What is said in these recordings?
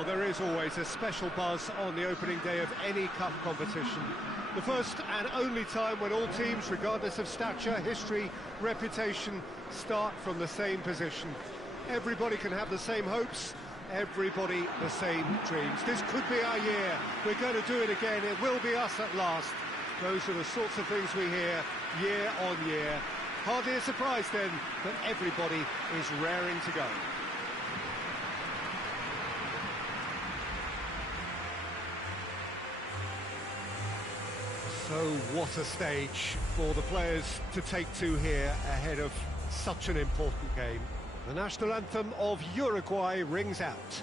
Well, there is always a special buzz on the opening day of any cup competition. The first and only time when all teams, regardless of stature, history, reputation, start from the same position. Everybody can have the same hopes, everybody the same dreams. This could be our year. We're going to do it again. It will be us at last. Those are the sorts of things we hear year on year. Hardly a surprise then that everybody is raring to go. So what a stage for the players to take to here ahead of such an important game. The national anthem of Uruguay rings out.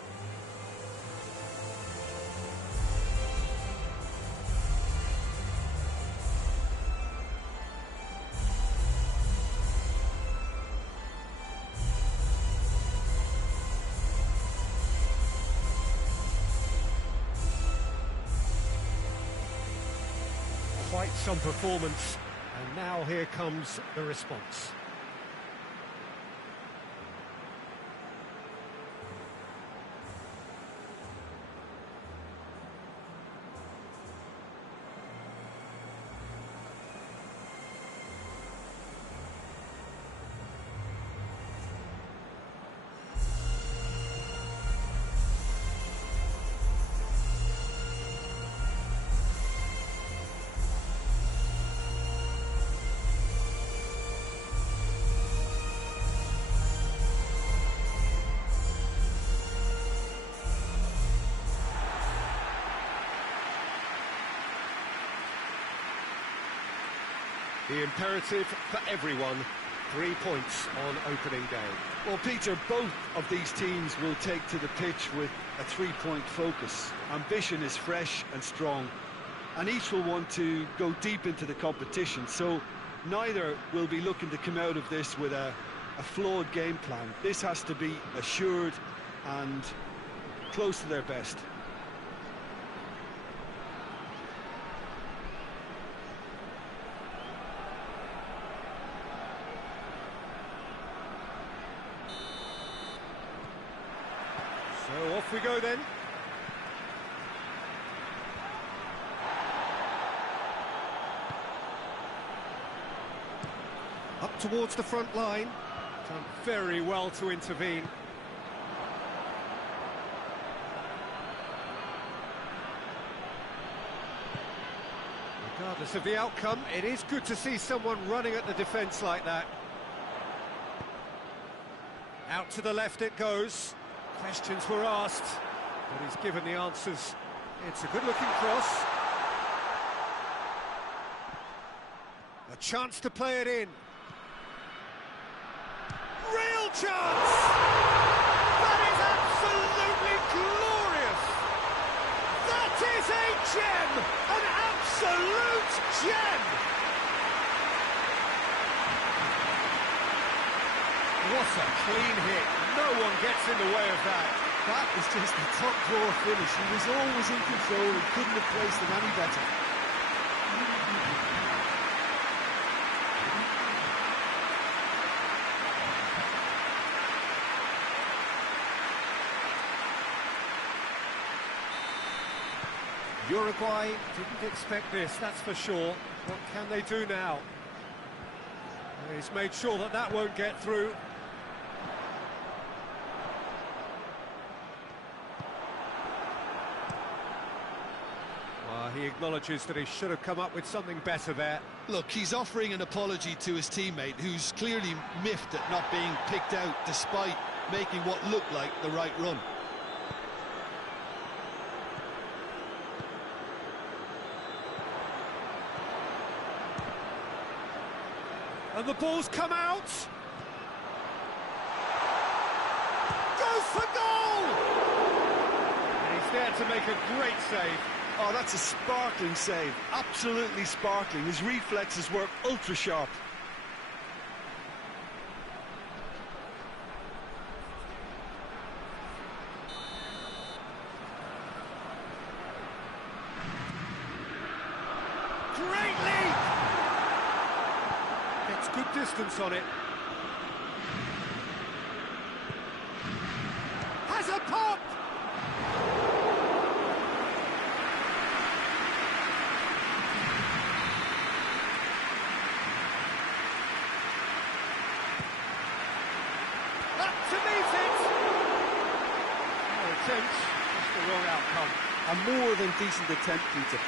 Quite some performance, and now here comes the response. The imperative for everyone, 3 points on opening day. Well, Peter, both of these teams will take to the pitch with a 3-point focus. Ambition is fresh and strong, and each will want to go deep into the competition, so neither will be looking to come out of this with a flawed game plan. This has to be assured and close to their best. So off we go then. Up towards the front line. Done very well to intervene. Regardless of the outcome, it is good to see someone running at the defence like that. Out to the left it goes. Questions were asked, but he's given the answers. It's a good-looking cross. A chance to play it in. Real chance! That is absolutely glorious! That is a gem! An absolute gem! What a clean hit. No one gets in the way of that. That is just a top-drawer finish. He was always in control and couldn't have placed them any better. Uruguay didn't expect this, that's for sure. What can they do now? He's made sure that that won't get through. Well, he acknowledges that he should have come up with something better there. Look, he's offering an apology to his teammate, who's clearly miffed at not being picked out despite making what looked like the right run. And the ball's come out! Goes for goal! And he's there to make a great save. Oh, that's a sparkling save. Absolutely sparkling. His reflexes were ultra-sharp. Great leap! Gets good distance on it. Has a pop! attempt, just the wrong outcome. A more than decent attempt, Peter.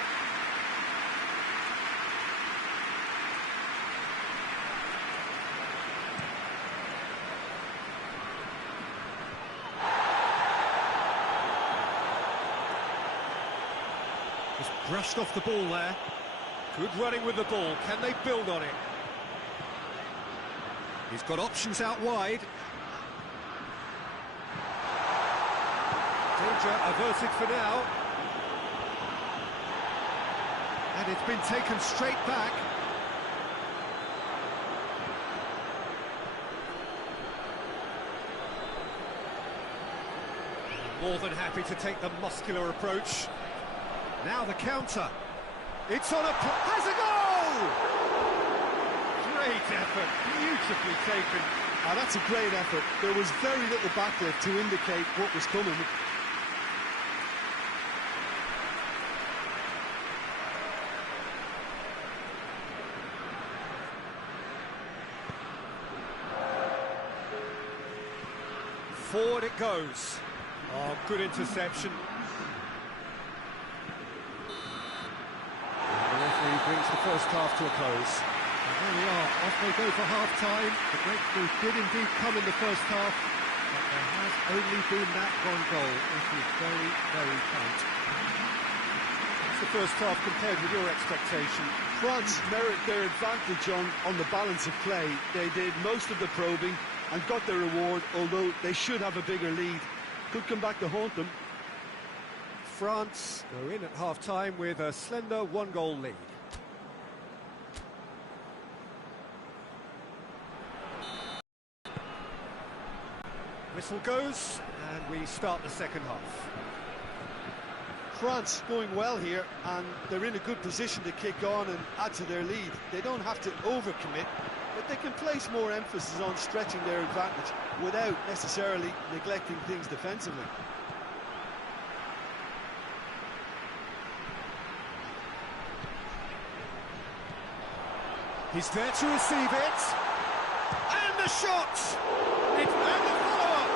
Just brushed off the ball there. Good running with the ball. Can they build on it? He's got options out wide. Danger averted for now. And it's been taken straight back. More than happy to take the muscular approach. Now the counter. It's on has a goal! Great effort, beautifully taken. Ah, that's a great effort. There was very little backlift to indicate what was coming. Forward it goes. Oh, good interception. And the referee brings the first half to a close. And there we are, off they go for half-time. The breakthrough did indeed come in the first half, but there has only been that one goal. It is very, very tight. What's the first half compared with your expectation? France merit their advantage on the balance of play. They did most of the probing and got their reward, although they should have a bigger lead. Could come back to haunt them. France go in at half-time with a slender one-goal lead. Whistle goes, and we start the second half. France going well here, and they're in a good position to kick on and add to their lead. They don't have to overcommit, but they can place more emphasis on stretching their advantage without necessarily neglecting things defensively. He's there to receive it. And the shot! And the follow-up!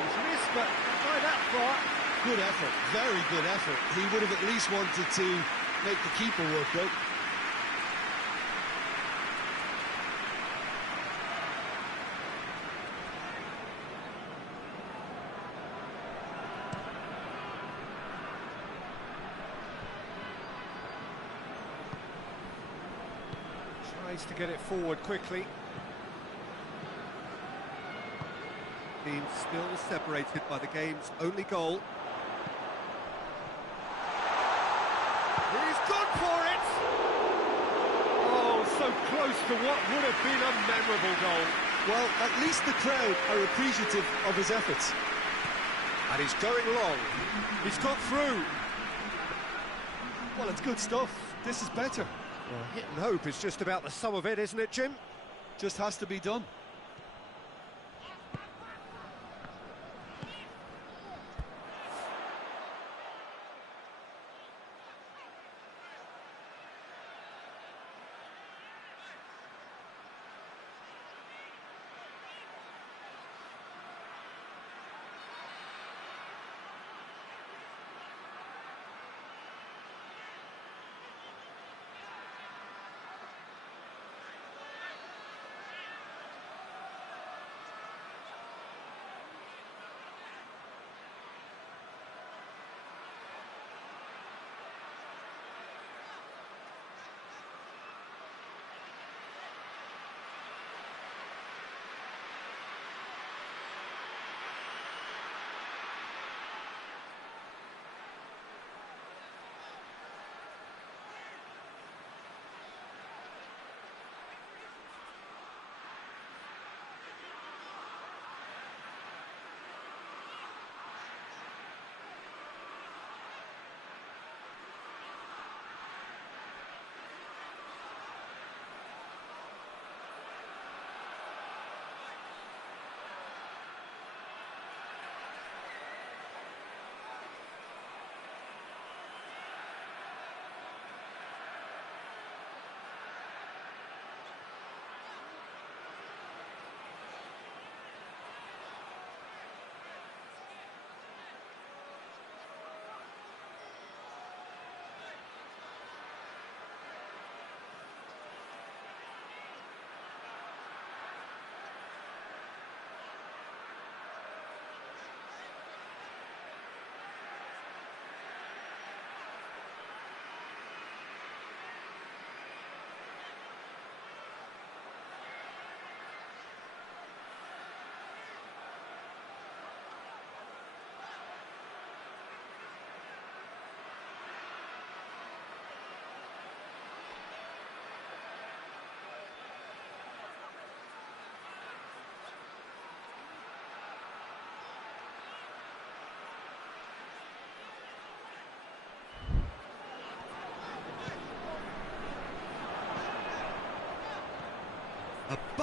He's missed, but by that far. Good effort, very good effort. He would have at least wanted to make the keeper work, though. Tries to get it forward quickly. Team still separated by the game's only goal. He's gone for it! Oh, so close to what would have been a memorable goal. Well, at least the crowd are appreciative of his efforts. And he's going long. He's got through. Well, it's good stuff. This is better. Well, hit and hope is just about the sum of it, isn't it, Jim? Just has to be done.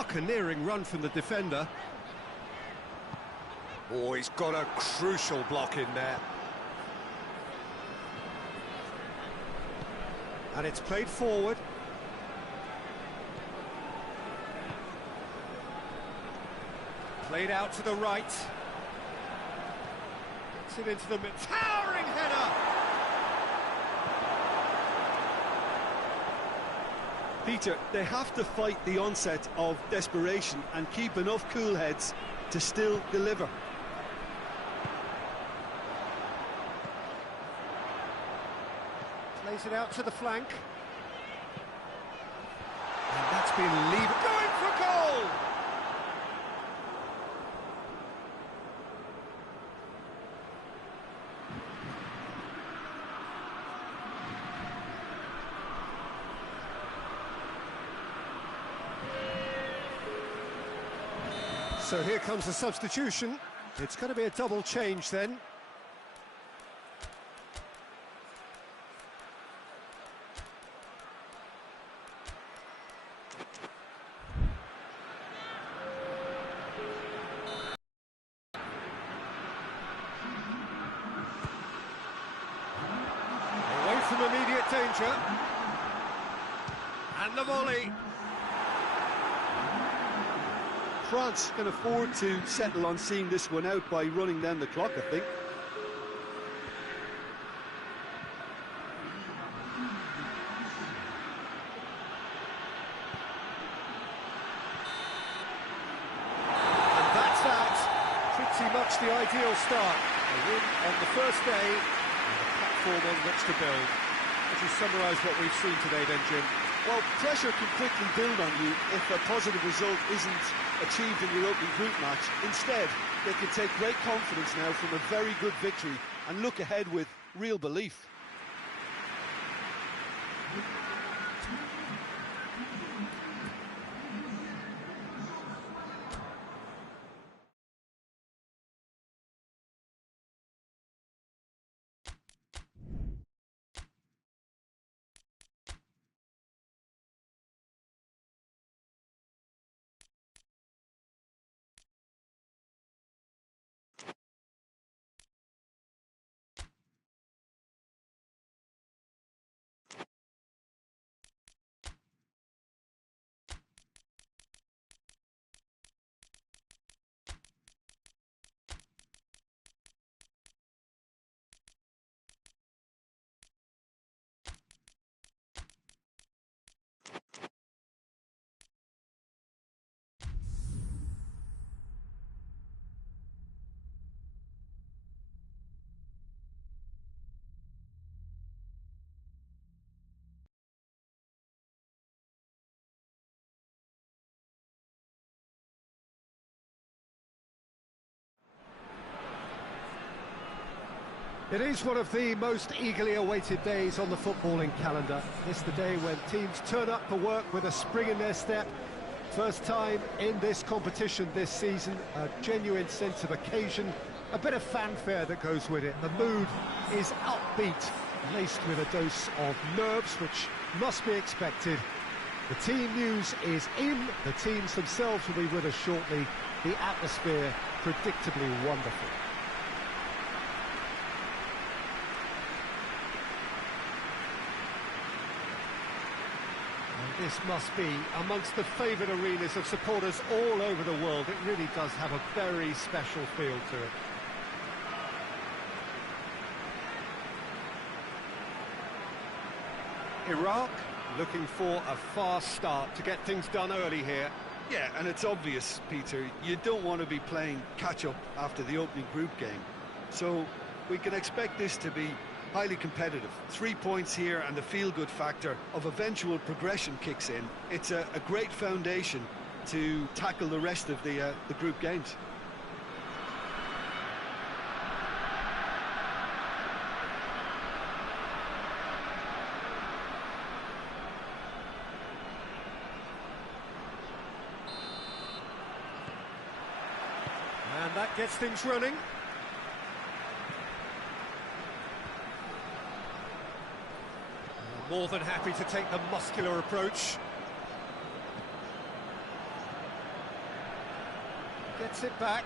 buccaneering run from the defender. Oh, he's got a crucial block in there. And it's played forward. Played out to the right. Gets it into the mid. Towering header! Peter, they have to fight the onset of desperation and keep enough cool heads to still deliver. Plays it out to the flank. And that's been levered. Going for goal! So here comes the substitution. It's going to be a double change then. Away from immediate danger. And the volley. France can afford to settle on seeing this one out by running down the clock, I think. And that's that. Pretty much the ideal start. A win on the first day and a platform on which to build. Would you summarise what we've seen today then, Jim? Well, pressure can quickly build on you if a positive result isn't achieved in your opening group match. Instead, they can take great confidence now from a very good victory and look ahead with real belief. It is one of the most eagerly awaited days on the footballing calendar. It's the day when teams turn up for work with a spring in their step. First time in this competition this season, a genuine sense of occasion, a bit of fanfare that goes with it. The mood is upbeat, laced with a dose of nerves, which must be expected. The team news is in, the teams themselves will be with us shortly. The atmosphere predictably wonderful. This must be amongst the favoured arenas of supporters all over the world. It really does have a very special feel to it. Iraq looking for a fast start to get things done early here. Yeah, and it's obvious, Peter, you don't want to be playing catch-up after the opening group game. So we can expect this to be highly competitive. 3 points here and the feel-good factor of eventual progression kicks in. It's a great foundation to tackle the rest of the group games. And that gets things running. More than happy to take the muscular approach. gets it back.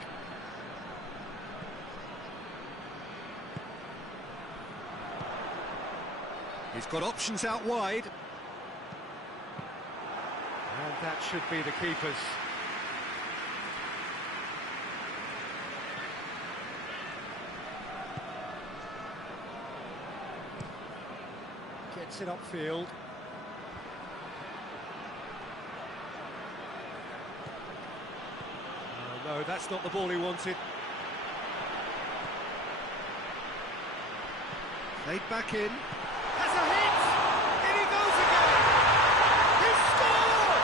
He's got options out wide. And that should be the keeper's. Gets it upfield. Oh, no, that's not the ball he wanted. Played back in. Has a hit! In he goes again! He scored!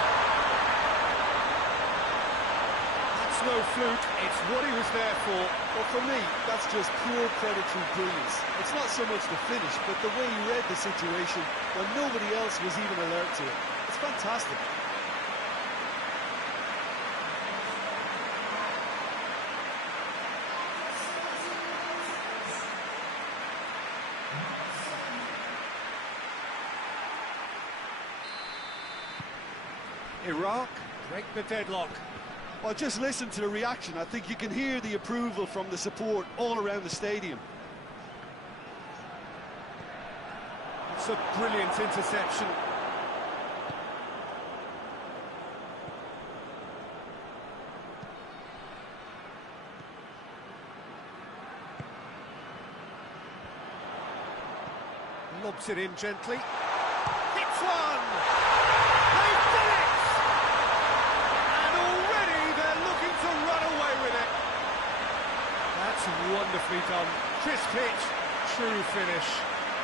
That's no fluke, it's what he was there for. Well, for me, that's just pure predatory brilliance. It's not so much the finish, but the way he read the situation when nobody else was even alert to it. It's fantastic. Iraq break the deadlock. Well, just listen to the reaction. I think you can hear the approval from the support all around the stadium. It's a brilliant interception. Lobs it in gently. Hits one! They've done it! And already they're looking to run away with it. That's wonderfully done. Crisp hit, true finish.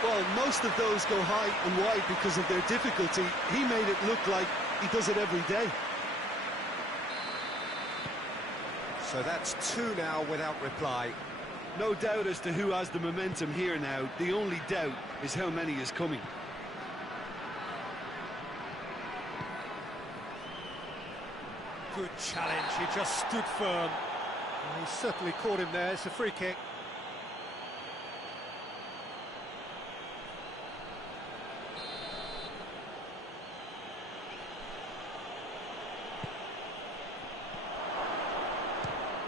Well, most of those go high and wide because of their difficulty. He made it look like he does it every day. So that's two now without reply. No doubt as to who has the momentum here now. The only doubt is how many is coming. Good challenge, he just stood firm. He certainly caught him there, it's a free kick.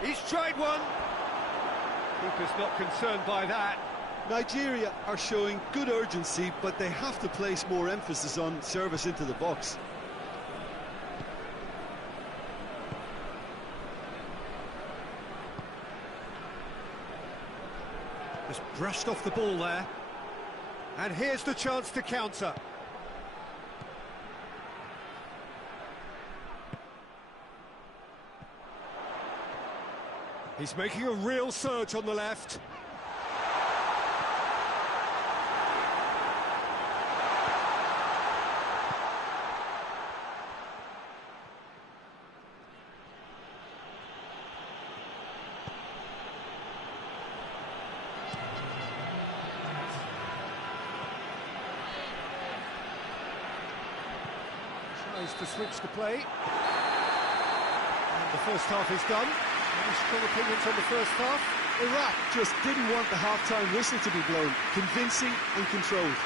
He's tried one. Keeper's not concerned by that. Nigeria are showing good urgency, but they have to place more emphasis on service into the box. Just brushed off the ball there. And here's the chance to counter. He's making a real surge on the left. Tries to switch the play. And the first half is done. Any strong opinions on the first half? Iraq just didn't want the half-time whistle to be blown. Convincing and controlled.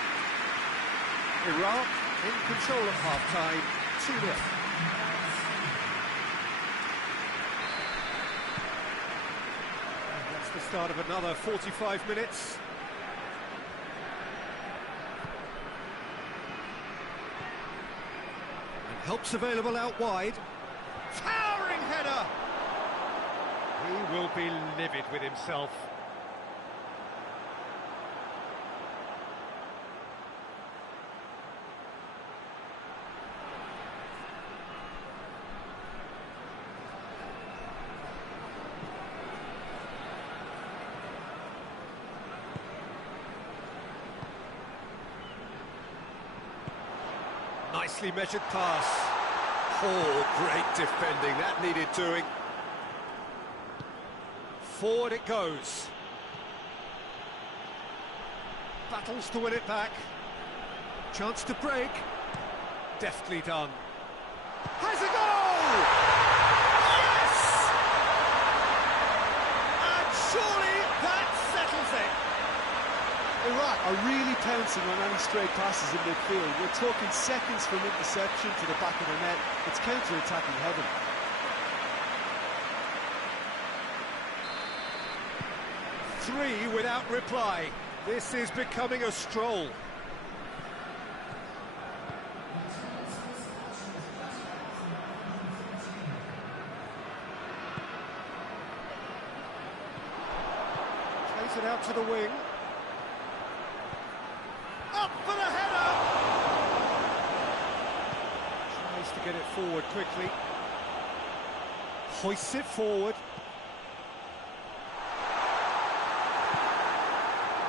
Iraq in control at half-time, 2-0. And that's the start of another 45 minutes. And help's available out wide. Towering header! He will be livid with himself. Nicely measured pass. Oh, great defending, that needed doing. Forward it goes. Battles to win it back. Chance to break. Deftly done. Has a goal! Yes! And surely that settles it. Iraq are really pouncing on any stray passes in midfield. We're talking seconds from interception to the back of the net. It's counter-attacking heaven. 3 without reply. This is becoming a stroll. Plays it out to the wing. Up for the header! Tries to get it forward quickly. Hoists it forward.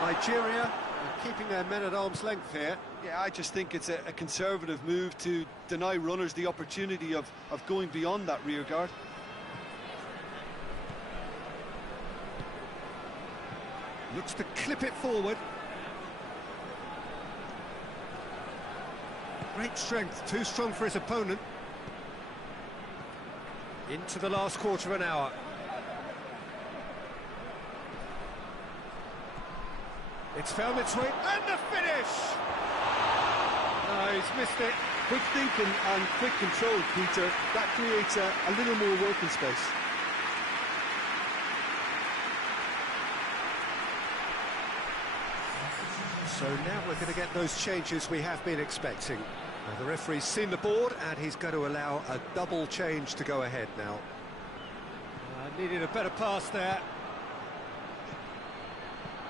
Nigeria are keeping their men at arm's length here. Yeah, I just think it's a conservative move to deny runners the opportunity of going beyond that rear guard. Looks to clip it forward. Great strength, too strong for his opponent. Into the last quarter of an hour. It's found its way, and the finish! No, he's missed it. Quick thinking and quick control, Peter. That creates a little more working space. So now we're going to get those changes we have been expecting. Well, the referee's seen the board, and he's going to allow a double change to go ahead now. Needed a better pass there.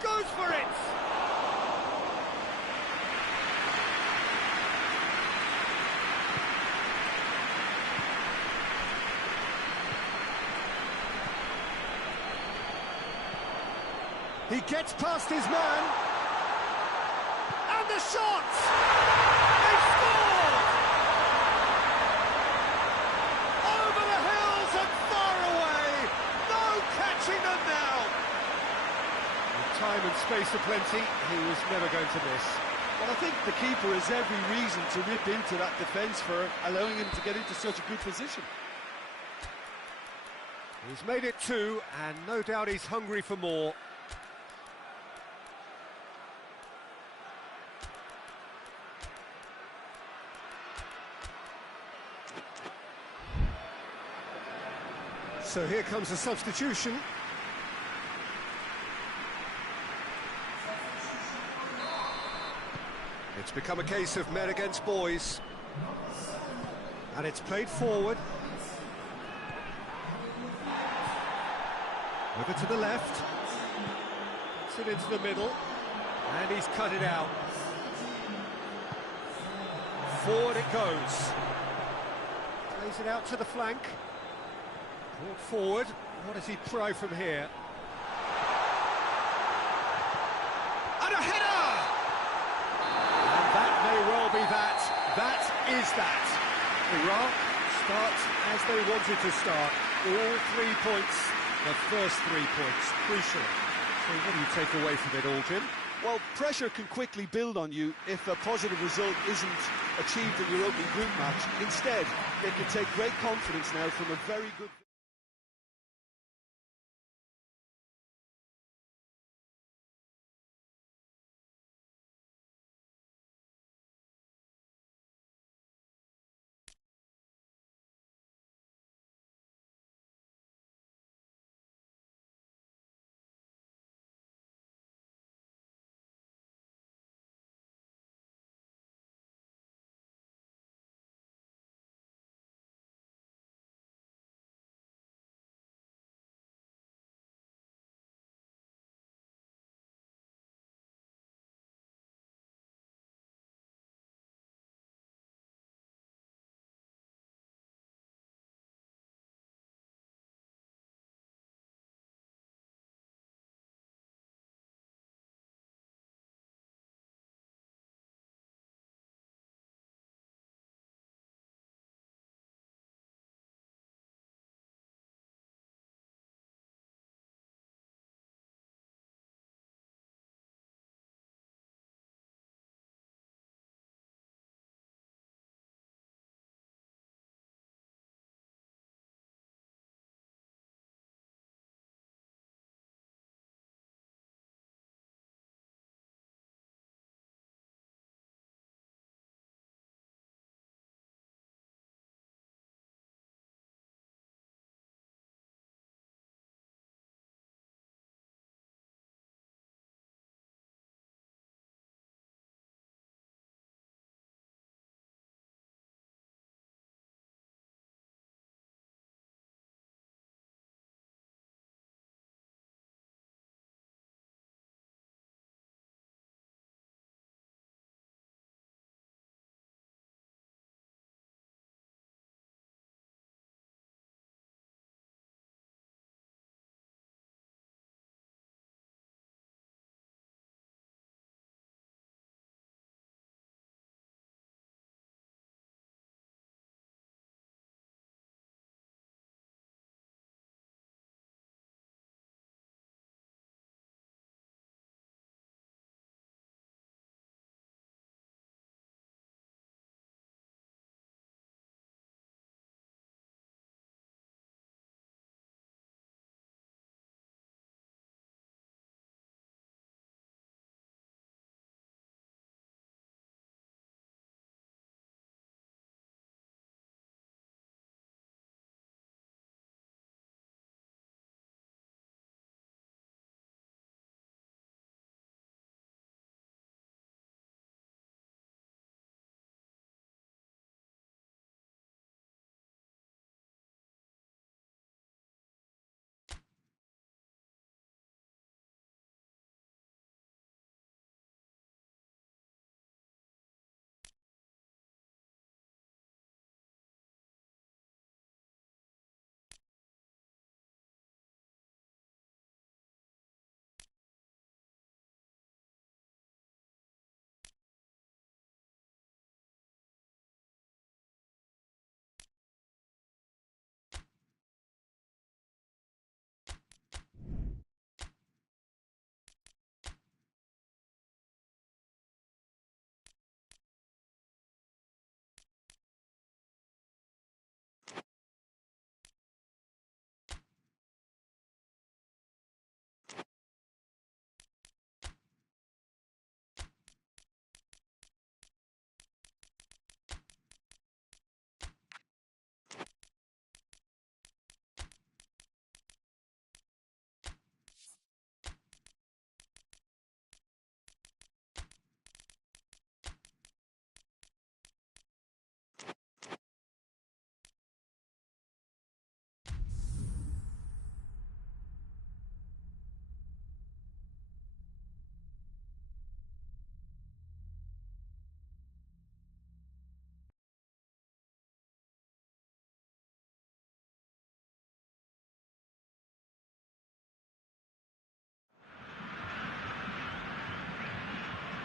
Goes for it! He gets past his man. And the shot! They scored! Over the hills and far away! No catching them now! With time and space aplenty, he was never going to miss. Well, I think the keeper has every reason to rip into that defence for allowing him to get into such a good position. He's made it 2, and no doubt he's hungry for more. So here comes a substitution. It's become a case of men against boys. And it's played forward. Over to the left. Puts it into the middle. And he's cut it out. Forward it goes. Plays it out to the flank. Brought forward. What does he try from here? And a header! And that may well be that. That is that. Iraq starts as they wanted to start. All 3 points, the first 3 points, crucial. So what do you take away from it all, Jim? Well, pressure can quickly build on you if a positive result isn't achieved in your opening group match. Instead, they can take great confidence now from a very good...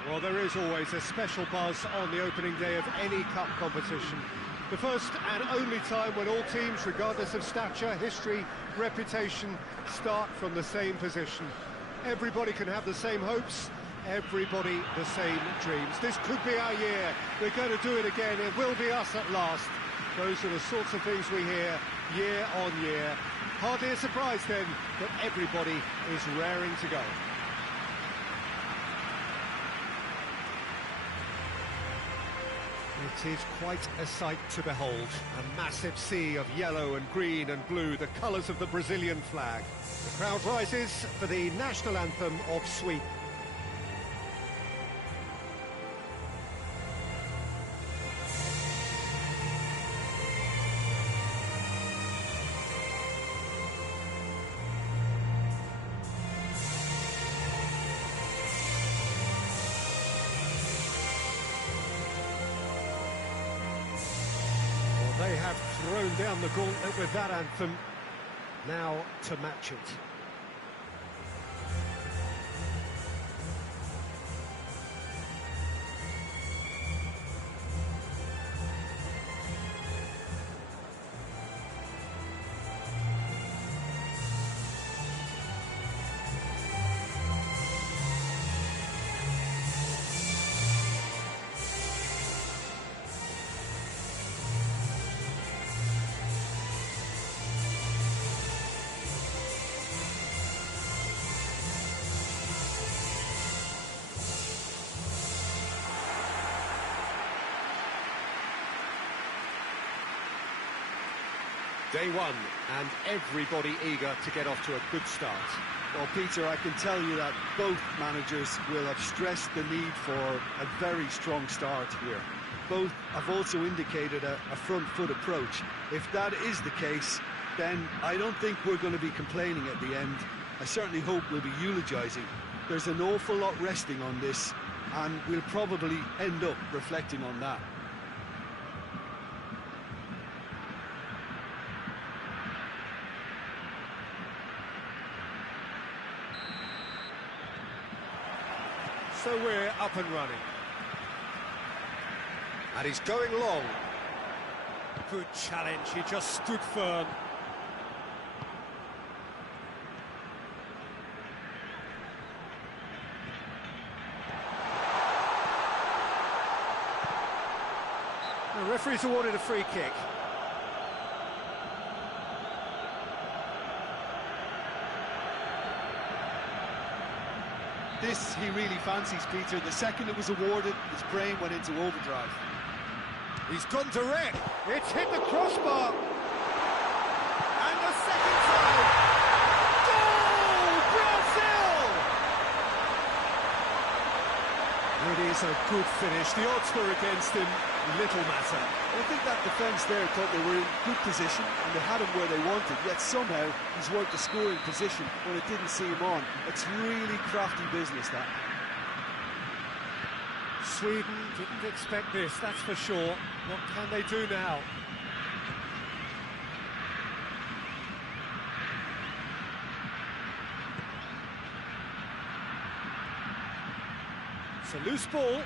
Well, there is always a special buzz on the opening day of any cup competition. The first and only time when all teams, regardless of stature, history, reputation, start from the same position. Everybody can have the same hopes, everybody the same dreams. This could be our year. We're going to do it again. It will be us at last. Those are the sorts of things we hear year on year. Hardly a surprise then that everybody is raring to go. It is quite a sight to behold. A massive sea of yellow and green and blue, the colours of the Brazilian flag. The crowd rises for the national anthem of Sweden. They have thrown down the gauntlet with that anthem. Now to match it. Day one, and everybody eager to get off to a good start. Well, Peter, I can tell you that both managers will have stressed the need for a very strong start here. Both have also indicated a front foot approach. If that is the case, then I don't think we're going to be complaining at the end. I certainly hope we'll be eulogising. There's an awful lot resting on this, and we'll probably end up reflecting on that. So we're up and running. And he's going long. Good challenge, he just stood firm. The referee's awarded a free kick. This he really fancies, Peter. The second it was awarded, his brain went into overdrive. He's gone direct. It's hit the crossbar. And the second time. Goal! Brazil! It is a good finish. The odds were against him. Little matter. I think that defence there thought they were in good position and they had him where they wanted, yet somehow he's worked the scoring position when it didn't see him on. It's really crafty business, that. Sweden didn't expect this, that's for sure. What can they do now? It's a loose ball.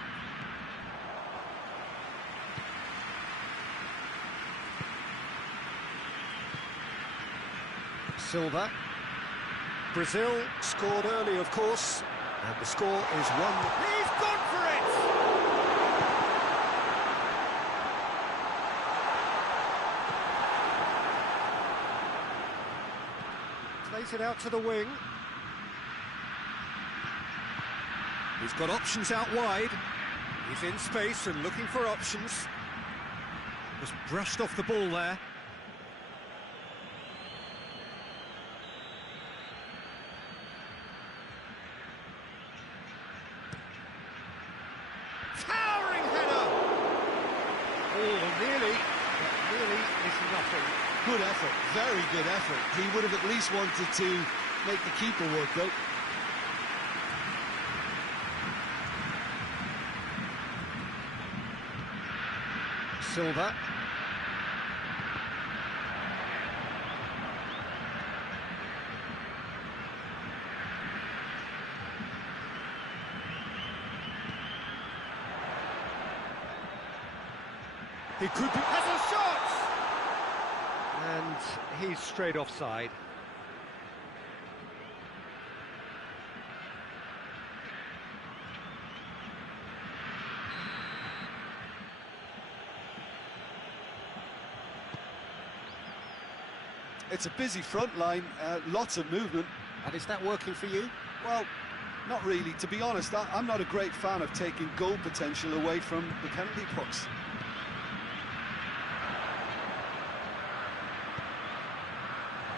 Silva. Brazil scored early, of course, and the score is 1. He's gone for it! Plays it out to the wing. He's got options out wide. He's in space and looking for options. Just brushed off the ball there. Towering header! Oh, nearly, but nearly is nothing. Good effort, very good effort. He would have at least wanted to make the keeper work, though. Silva. He could be... has a shot! And he's straight offside. It's a busy front line, lots of movement. And is that working for you? Well, not really. To be honest, I'm not a great fan of taking goal potential away from the penalty box.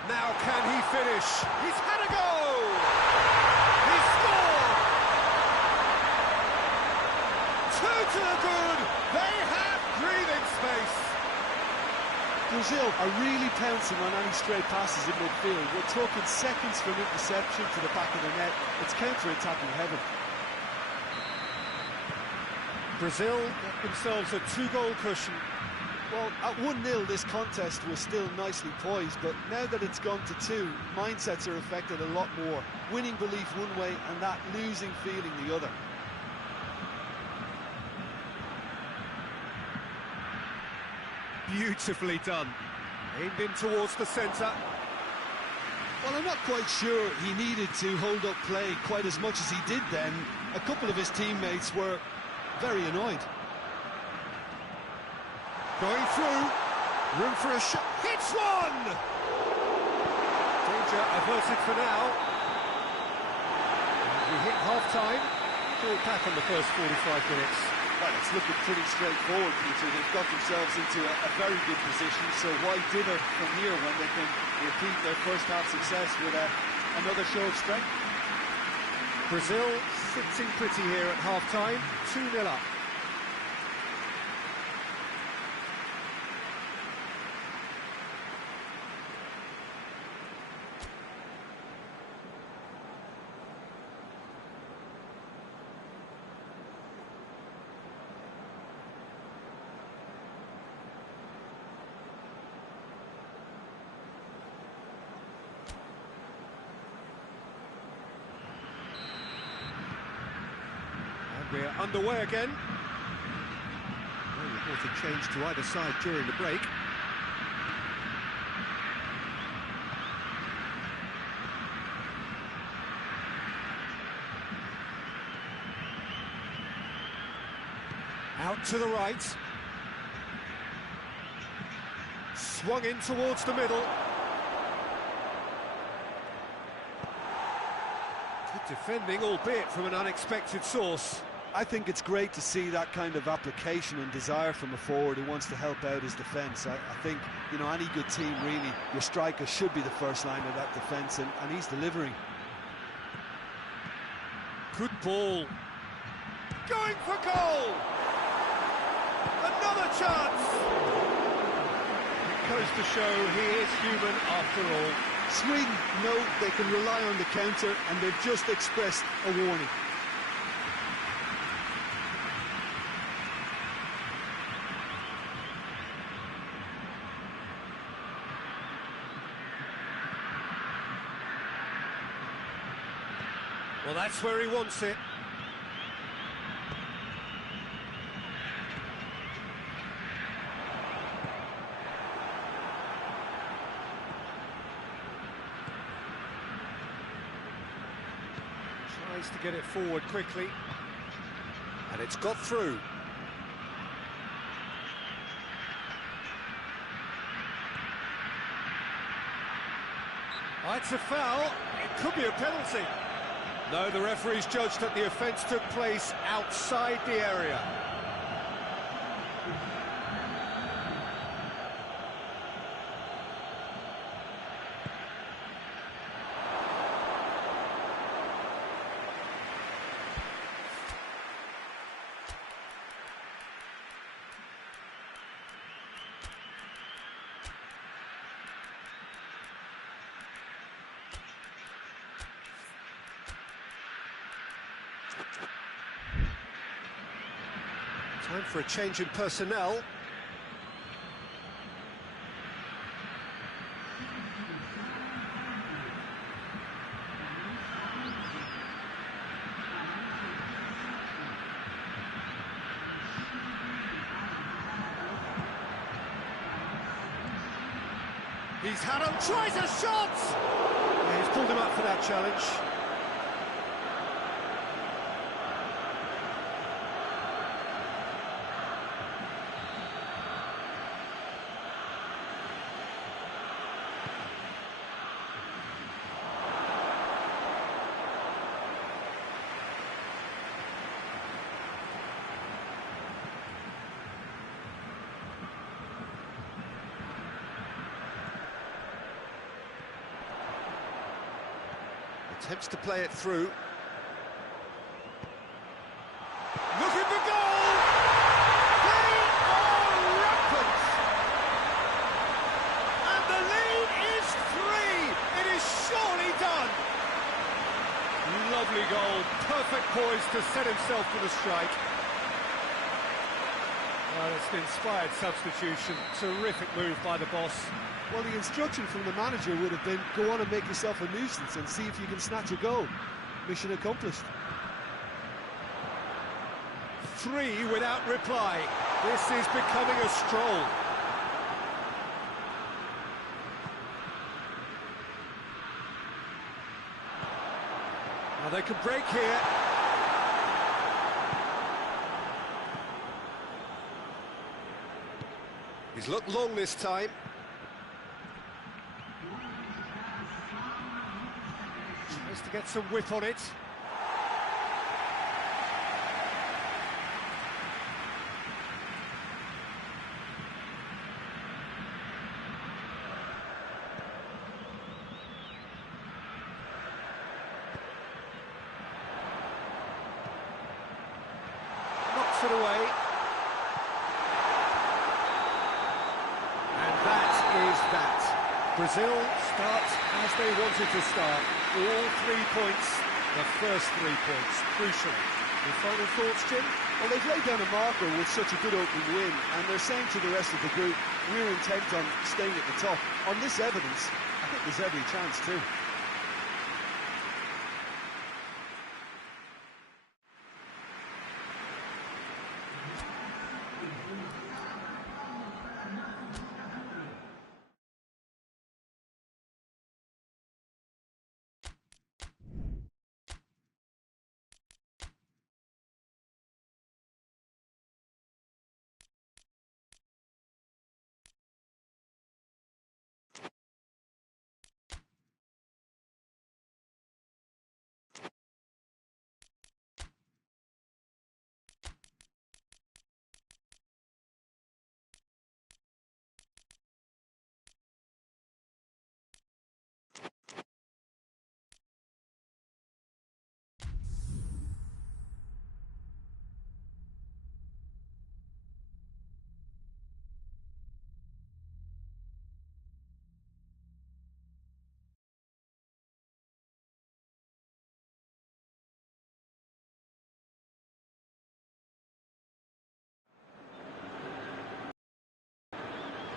Now can he finish? He's had a go! He scored! 2 to the good! They have breathing space! Brazil are really pouncing on any stray passes in midfield. We're talking seconds from interception to the back of the net. It's counter-attacking heaven. Brazil get themselves a 2-goal cushion. Well, at 1-0, this contest was still nicely poised, but now that it's gone to 2, mindsets are affected a lot more. Winning belief one way and that losing feeling the other. Beautifully done. Aimed in towards the centre. Well, I'm not quite sure he needed to hold up play quite as much as he did then. A couple of his teammates were very annoyed. Going through. Room for a shot. Hits one! Danger averted for now. We hit half-time. Fall back on the first 45 minutes. Well, it's looking pretty straightforward, Peter. They've got themselves into a very good position, so why dither from here when they can repeat their first-half success with another show of strength? Brazil sitting pretty here at half-time, 2-0 up. We're underway again. No reported change to either side during the break. Out to the right. Swung in towards the middle. Good defending, albeit from an unexpected source. I think it's great to see that kind of application and desire from a forward who wants to help out his defence. I think, you know, any good team, really, your striker should be the first line of that defence, and he's delivering. Good ball. Going for goal! Another chance! It goes to show he is human after all. Sweden know they can rely on the counter, and they've just expressed a warning. Well, that's where he wants it. Tries to get it forward quickly. And it's got through. Oh, it's a foul. It could be a penalty. No, the referee's judged that the offence took place outside the area. Time for a change in personnel. He's had him, tries a shot! Yeah, he's pulled him up for that challenge. Attempts to play it through. Looking for goal! They are rampant! And the lead is 3! It is surely done! Lovely goal, perfect poise to set himself for the strike. Well, it's an inspired substitution, terrific move by the boss. Well, the instruction from the manager would have been, go on and make yourself a nuisance and see if you can snatch a goal. Mission accomplished. 3 without reply. This is becoming a stroll. Now they could break here. He's looked long this time. Tries to get some whip on it. Knocks it away. And that is that. Brazil starts as they wanted to start. All 3 points, the first 3 points, crucial. Your final thoughts, Jim? Well, they've laid down a marker with such a good opening win, and they're saying to the rest of the group, we're intent on staying at the top. On this evidence, I think there's every chance too.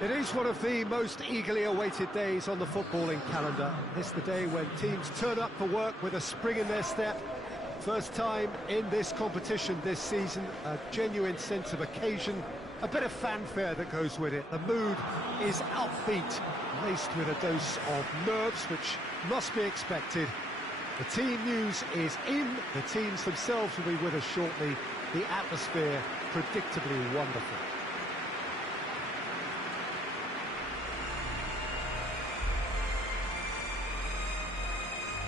It is one of the most eagerly awaited days on the footballing calendar. This is the day when teams turn up for work with a spring in their step. First time in this competition this season, a genuine sense of occasion, a bit of fanfare that goes with it. The mood is upbeat, laced with a dose of nerves, which must be expected. The team news is in, the teams themselves will be with us shortly. The atmosphere predictably wonderful.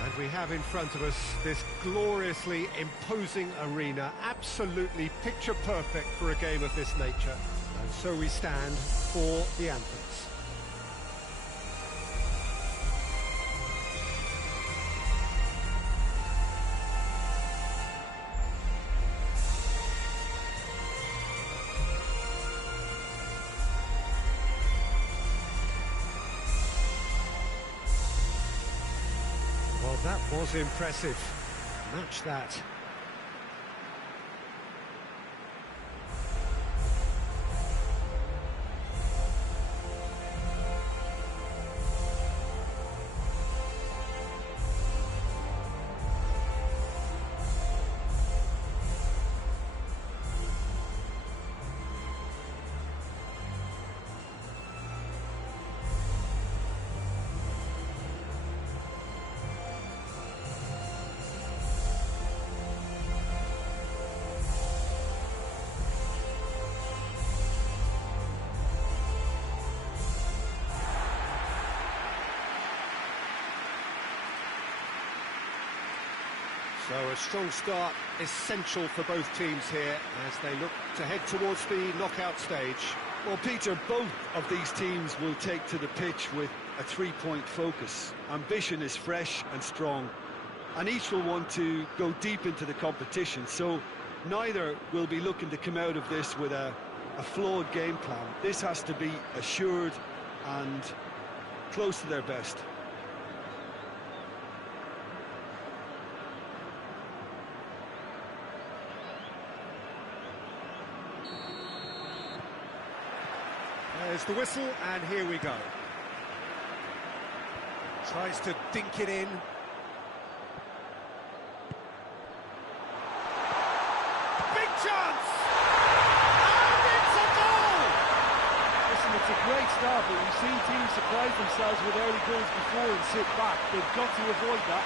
And we have in front of us this gloriously imposing arena, absolutely picture perfect for a game of this nature. And so we stand for the anthems. Well, that was impressive. Match that. So a strong start essential for both teams here as they look to head towards the knockout stage. Well, Peter, both of these teams will take to the pitch with a three-point focus. Ambition is fresh and strong, and each will want to go deep into the competition, so neither will be looking to come out of this with a flawed game plan. This has to be assured and close to their best. There's the whistle, and here we go. Tries to dink it in. Big chance! And it's a goal! Listen, it's a great start, but we've seen teams surprise themselves with early goals before and sit back. They've got to avoid that.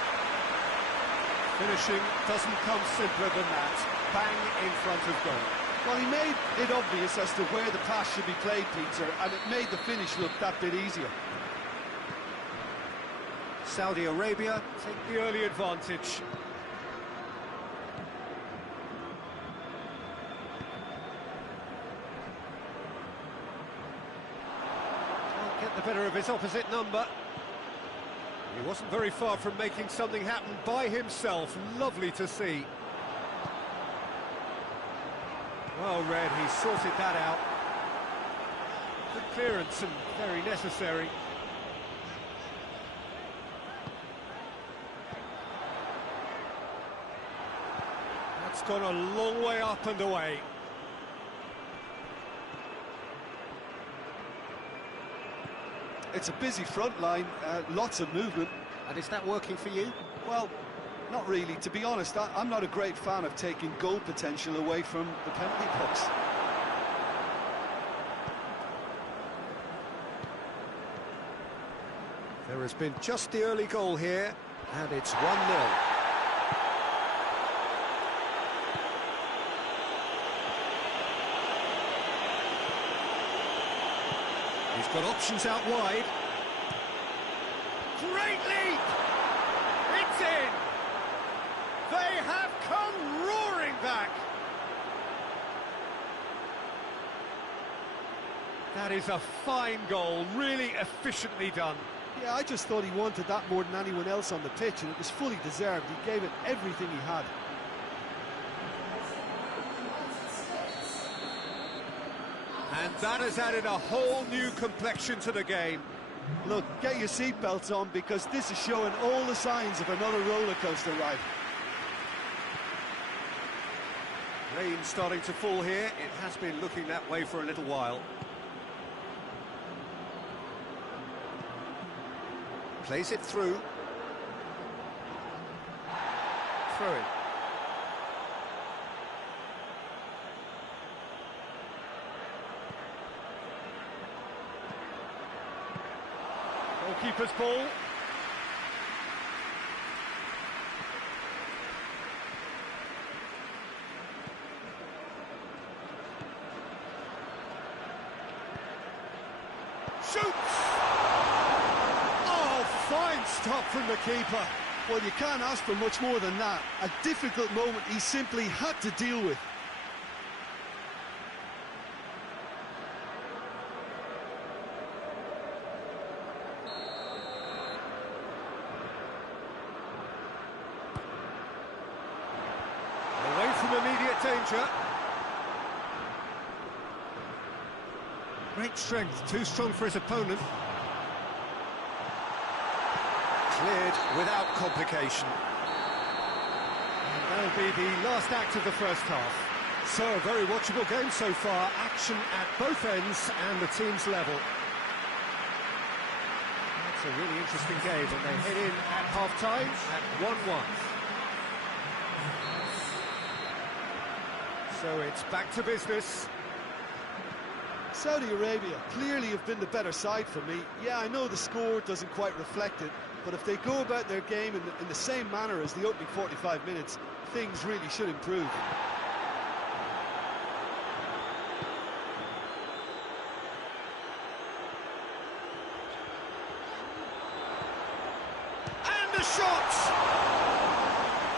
Finishing doesn't come simpler than that. Bang in front of goal. Well, he made it obvious as to where the pass should be played, Peter, and it made the finish look that bit easier. Saudi Arabia take the early advantage. Can't get the better of his opposite number. He wasn't very far from making something happen by himself. Lovely to see. Well read, he sorted that out. Good clearance and very necessary. That's gone a long way up and away. It's a busy front line, lots of movement. And is that working for you? Well, not really. To be honest, I'm not a great fan of taking goal potential away from the penalty box. There has been just the early goal here, and it's 1-0. He's got options out wide. Great leap! It's in! They have come roaring back! That is a fine goal, really efficiently done. Yeah, I just thought he wanted that more than anyone else on the pitch, and it was fully deserved. He gave it everything he had. And that has added a whole new complexion to the game. Look, get your seatbelts on, because this is showing all the signs of another roller coaster ride. Rain starting to fall here. It has been looking that way for a little while. Plays it through. Throw it. Goalkeeper's ball. Shoots! Oh, fine stop from the keeper. Well, you can't ask for much more than that. A difficult moment he simply had to deal with. Away from immediate danger. Great strength, too strong for his opponent. Cleared without complication. And that'll be the last act of the first half. So, a very watchable game so far. Action at both ends and the team's level. That's a really interesting game, and they head in at half-time at 1-1. So it's back to business. Saudi Arabia clearly have been the better side for me. Yeah, I know the score doesn't quite reflect it, but if they go about their game in the same manner as the opening 45 minutes, things really should improve. And the shot!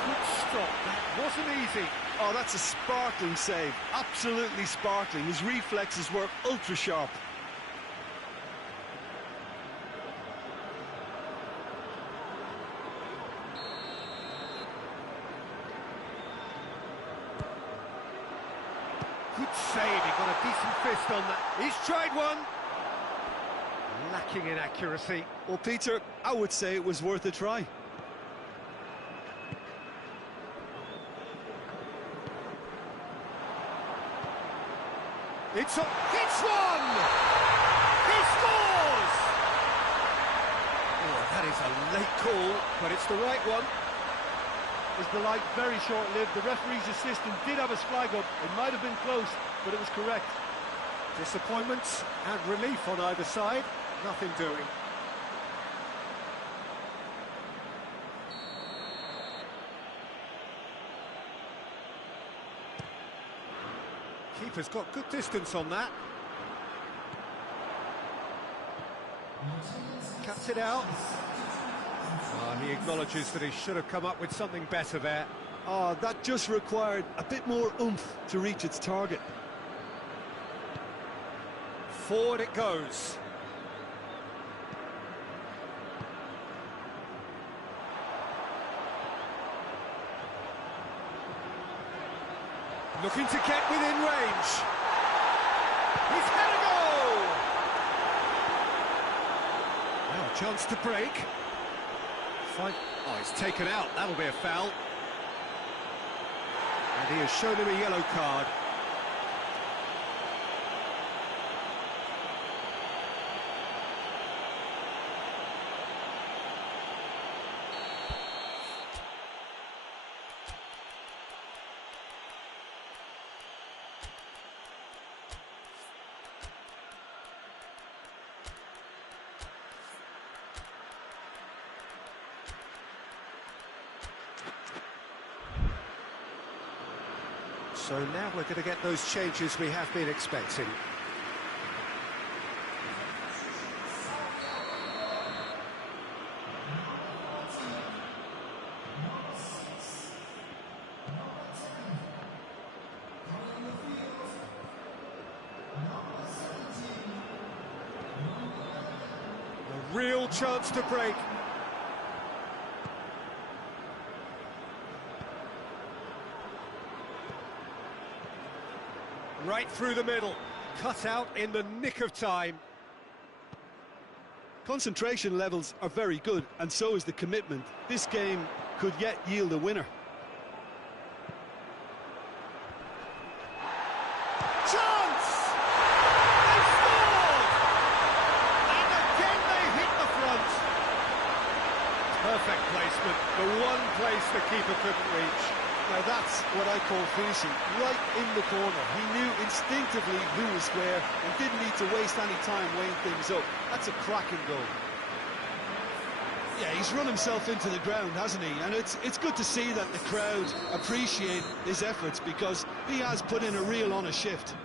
Good strike. wasn't easy. Oh, that's a sparkling save. Absolutely sparkling. His reflexes were ultra sharp. Good save, he got a decent fist on that. He's tried one. Lacking in accuracy. Well, Peter, I would say it was worth a try. It's one! He scores! Oh, that is a late call, but it's the right one. Was the light very short-lived? The referee's assistant did have his flag up. It might have been close, but it was correct. Disappointment and relief on either side. Nothing doing. Keeper's got good distance on that. Cuts it out. He acknowledges that he should have come up with something better there. Oh, that just required a bit more oomph to reach its target. Forward it goes. Looking to get within range. He's had a goal! Now a chance to break. Fine. Oh, he's taken out. That'll be a foul. And he has shown him a yellow card. So now we're going to get those changes we have been expecting. A real chance to break. Right through the middle, cut out in the nick of time. Concentration levels are very good, and so is the commitment. This game could yet yield a winner. Chance! They scored! And again they hit the front. Perfect placement, the one place the keeper couldn't reach. Now that's what I call finishing, right in the corner. He knew instinctively who was where and didn't need to waste any time weighing things up. That's a cracking goal. Yeah, he's run himself into the ground, hasn't he? And it's good to see that the crowd appreciate his efforts, because he has put in a real honest shift.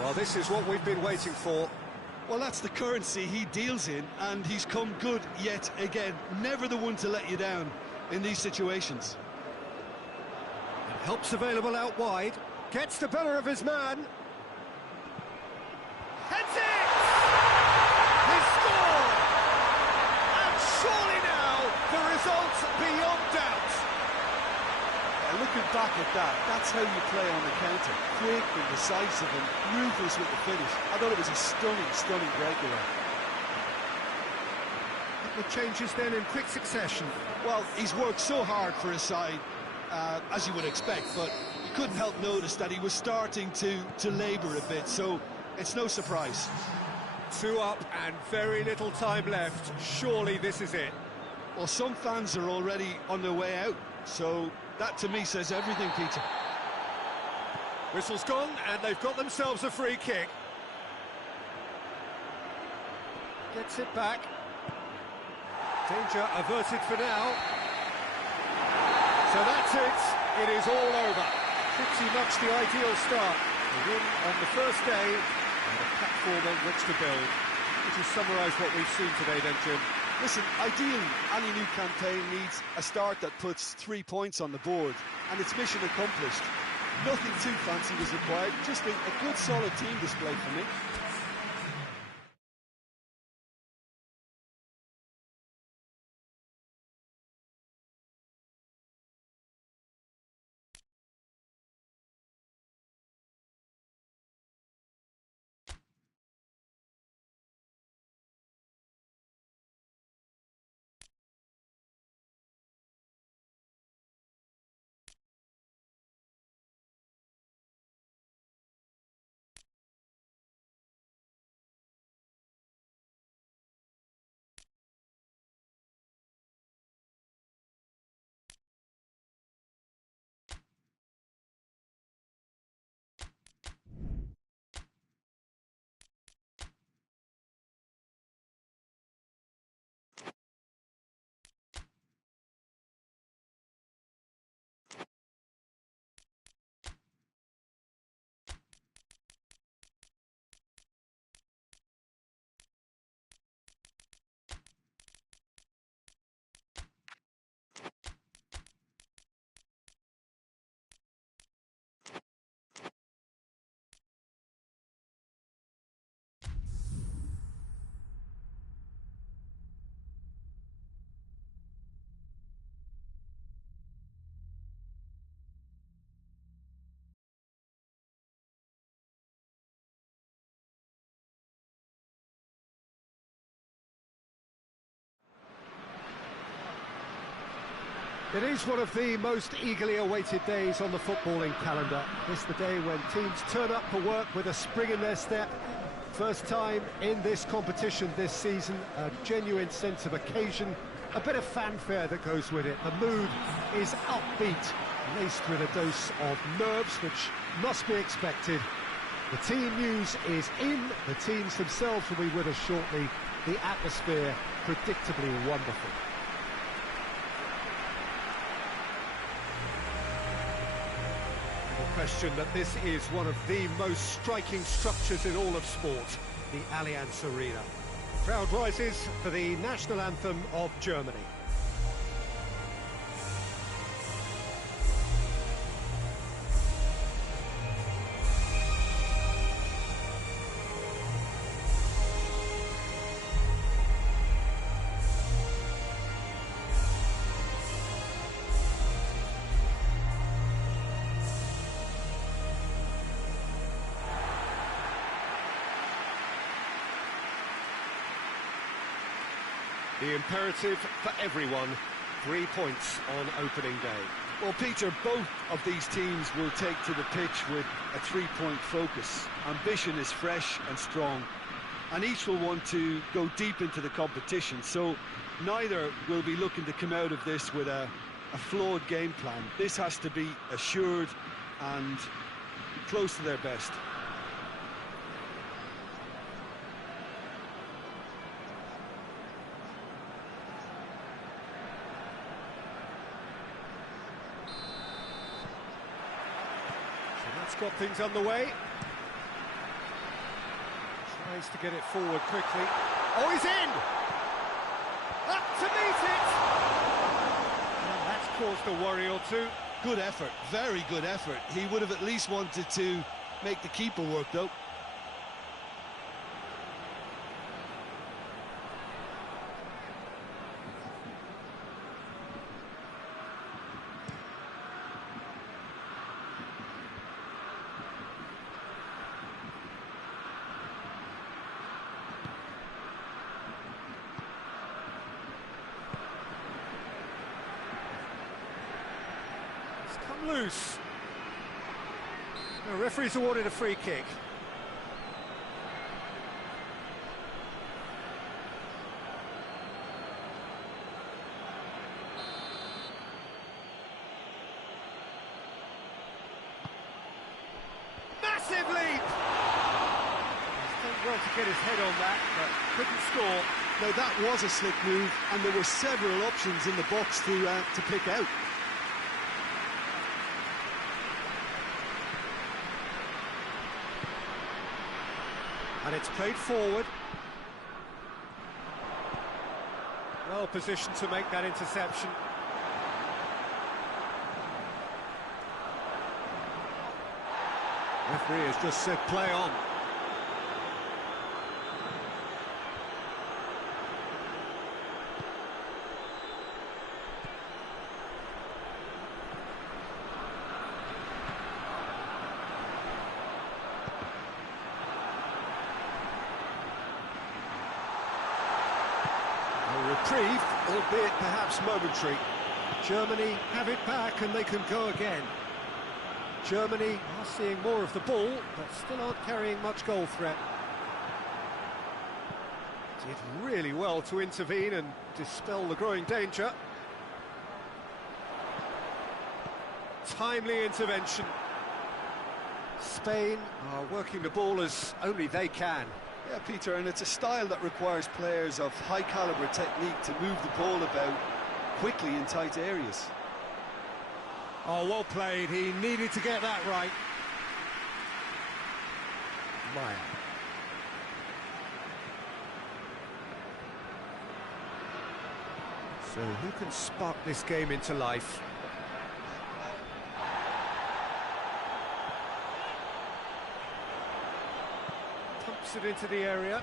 Well, this is what we've been waiting for. Well, that's the currency he deals in, and he's come good yet again. Never the one to let you down in these situations. Help's available out wide. Gets the better of his man. Heads it! He scored! And surely now, the result's beyond doubt. Looking back at that, that's how you play on the counter. Quick and decisive and ruthless with the finish. I thought it was a stunning, stunning breakaway. The changes then in quick succession. Well, he's worked so hard for his side, as you would expect, but you couldn't help notice that he was starting to labour a bit, so it's no surprise. 2 up and very little time left. Surely this is it. Well, some fans are already on their way out, so that to me says everything, Peter. Whistle's gone and they've got themselves a free kick. Gets it back. Danger averted for now. So that's it. It is all over. Pretty much the ideal start. A win on the first day and a platform on which to build. Would you summarise what we've seen today then, Jim? Listen, ideally, any new campaign needs a start that puts 3 points on the board, and it's mission accomplished. Nothing too fancy was required, just a good solid team display for me. It is one of the most eagerly awaited days on the footballing calendar. It's the day when teams turn up for work with a spring in their step. First time in this competition this season, a genuine sense of occasion, a bit of fanfare that goes with it. The mood is upbeat, laced with a dose of nerves, which must be expected. The team news is in, the teams themselves will be with us shortly. The atmosphere predictably wonderful. Question that this is one of the most striking structures in all of sport, the Allianz Arena. The crowd rises for the national anthem of Germany. The imperative for everyone, 3 points on opening day. Well, Peter, both of these teams will take to the pitch with a 3-point focus. Ambition is fresh and strong, and each will want to go deep into the competition, so neither will be looking to come out of this with a flawed game plan. This has to be assured and close to their best. Got things underway. Tries to get it forward quickly. Oh, he's in! Up to meet it! And that's caused a worry or two. Good effort, very good effort. He would have at least wanted to make the keeper work, though. Loose. The referee's awarded a free kick. Massive leap! He's done well to get his head on that, but couldn't score. No, that was a slick move, and there were several options in the box to pick out. And it's played forward. Well positioned to make that interception. Referee has just said play on. A reprieve, albeit perhaps momentary. Germany have it back and they can go again. Germany are seeing more of the ball, but still aren't carrying much goal threat. Did really well to intervene and dispel the growing danger. Timely intervention. Spain are working the ball as only they can. Yeah, Peter, and it's a style that requires players of high-caliber technique to move the ball about quickly in tight areas. Oh, well played. He needed to get that right. Maya. So who can spark this game into life? Pumps it into the area.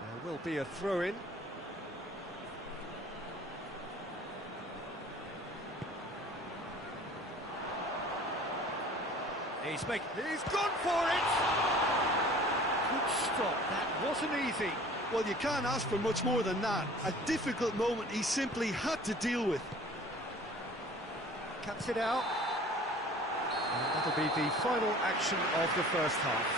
There will be a throw-in. He's gone for it! Good stop, that wasn't easy. Well, you can't ask for much more than that. A difficult moment he simply had to deal with. Cuts it out. And that'll be the final action of the first half.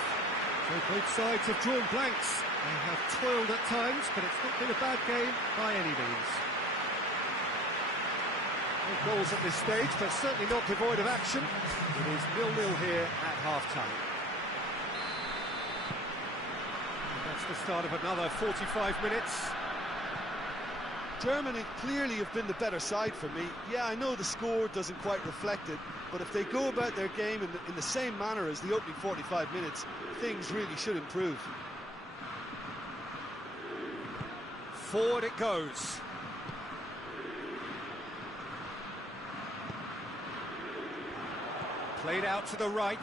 So both sides have drawn blanks. They have toiled at times, but it's not been a bad game by any means. No goals at this stage, but certainly not devoid of action. It is 0-0 here at half-time. And that's the start of another 45 minutes. Germany clearly have been the better side for me. Yeah, I know the score doesn't quite reflect it, but if they go about their game in the same manner as the opening 45 minutes, things really should improve. Forward it goes. Played out to the right.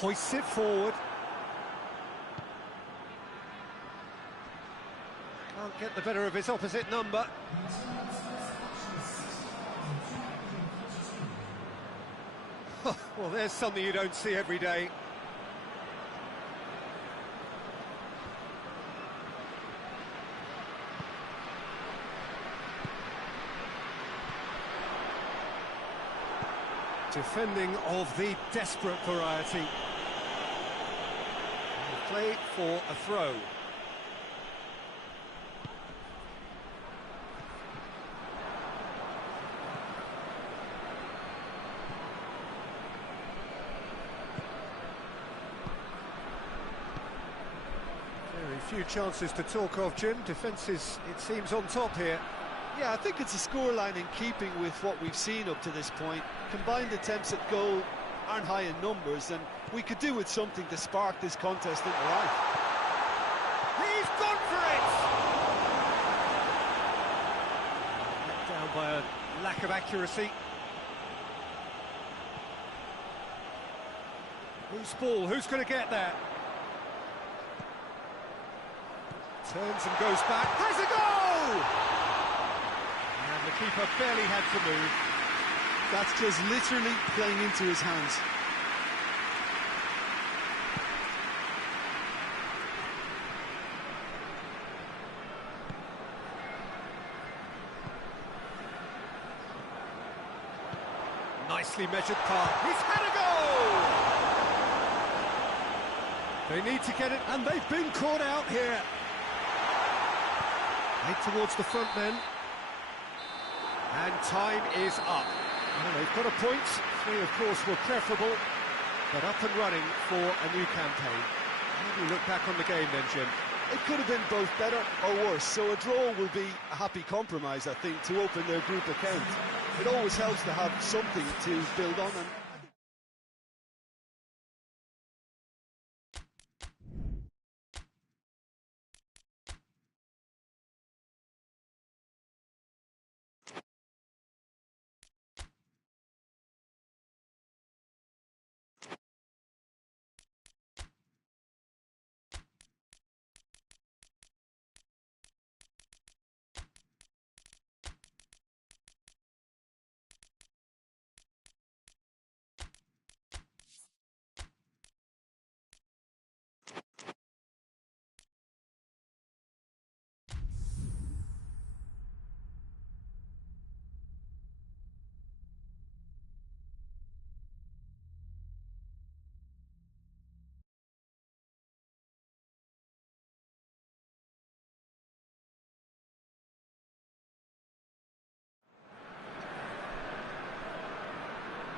Hoists it forward. Can't get the better of his opposite number. Well, there's something you don't see every day. Defending of the desperate variety. Play for a throw. Very few chances to talk of, Jim. Defence is, it seems, on top here. Yeah, I think it's a scoreline in keeping with what we've seen up to this point. Combined attempts at goal aren't high in numbers, and we could do with something to spark this contest into life. He's gone for it! Let down by a lack of accuracy. Whose ball? Who's going to get that? Turns and goes back. Has a goal! And the keeper barely had to move. That's just literally playing into his hands. Nicely measured pass. He's had a goal! They need to get it, and they've been caught out here. Head towards the front then. And time is up. Well, they've got a point. 3, of course, were preferable, but up and running for a new campaign. How do you look back on the game then, Jim? it could have been both better or worse, so a draw will be a happy compromise, I think, to open their group account. It always helps to have something to build on. And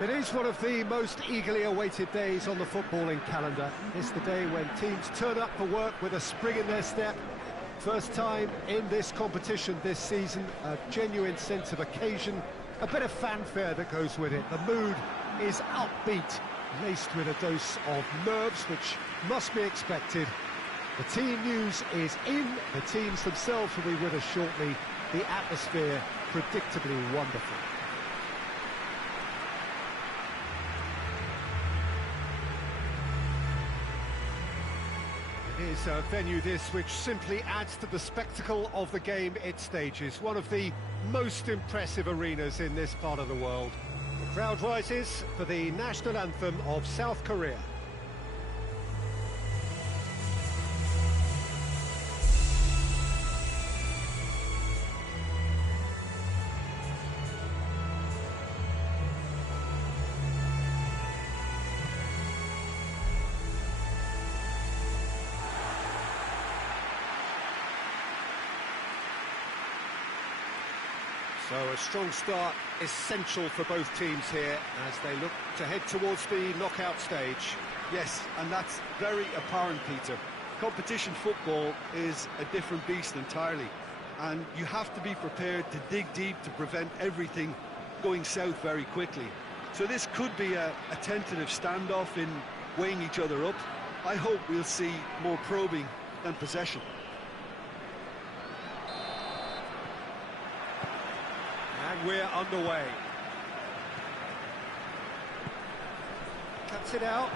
It is one of the most eagerly awaited days on the footballing calendar. It's the day when teams turn up for work with a spring in their step. First time in this competition this season, a genuine sense of occasion, a bit of fanfare that goes with it. The mood is upbeat, laced with a dose of nerves, which must be expected. The team news is in, the teams themselves will be with us shortly. The atmosphere predictably wonderful. It is a venue this which simply adds to the spectacle of the game it stages. One of the most impressive arenas in this part of the world. The crowd rises for the national anthem of South Korea. So a strong start essential for both teams here as they look to head towards the knockout stage. yes, and that's very apparent, Peter. Competition football is a different beast entirely, and you have to be prepared to dig deep to prevent everything going south very quickly. So this could be a tentative standoff in weighing each other up. I hope we'll see more probing than possession. And we're underway. Cuts it out.